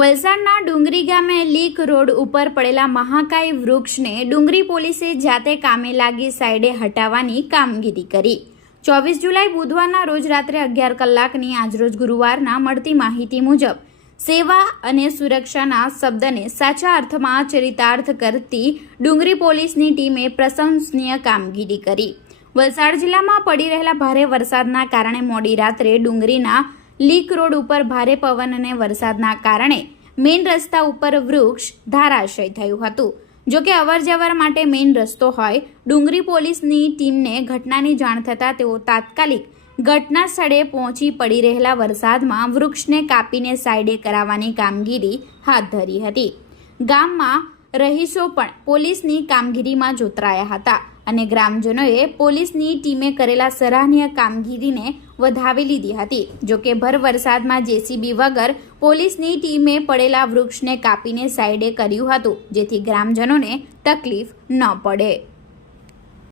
વલસાડના ડુંગરી ગામે leak road ઉપર પડેલા મહાકાય વૃક્ષને ડુંગરી પોલીસે જાતે કામે લાગી સાઈડે હટાવવાની કામગીરી કરી। 24 જુલાઈ બુધવારના રોજ રાત્રે 11 કલાકની આજરોજ ગુરુવારના મળતી માહિતી મુજબ સેવા અને સુરક્ષાના શબ્દને સાચા અર્થમાં ચરિતાર્થ કરતી ડુંગરી પોલીસની ટીમે પ્રશંસનીય કામગીરી કરી। વલસાડ જિલ્લામાં પડી રહેલા ભારે વરસાદના કારણે મોડી રાત્રે ડુંગરીના લીક રોડ ઉપર ભારે પવન અને વરસાદના કારણે મેઇન રસ્તા ઉપર વૃક્ષ ધરાશય થયું હતું। જો કે અવરજવર માટે મેઇન રસ્તો હોય ડુંગરી પોલીસની ટીમને ઘટનાની જાણ થતાં તેઓ તાત્કાલિક ઘટના સ્થળે પહોંચી પડી રહેલા વરસાદમાં વૃક્ષને કાપીને સાઈડે કરાવવાની કામગીરી હાથ ધરી હતી। ગામમાં રહીશો પણ પોલીસની કામગીરીમાં જોતરાયા હતા અને ગ્રામજનોએ પોલીસની ટીમે કરેલા સરાહનીય કામગીરીને વધાવી લીધી હતી। જો કે ભર વરસાદમાં જેસીબી વગર પોલીસની ટીમે પડેલા વૃક્ષને કાપીને સાઈડે કર્યું હતું, જેથી ગ્રામજનોને તકલીફ ન પડે।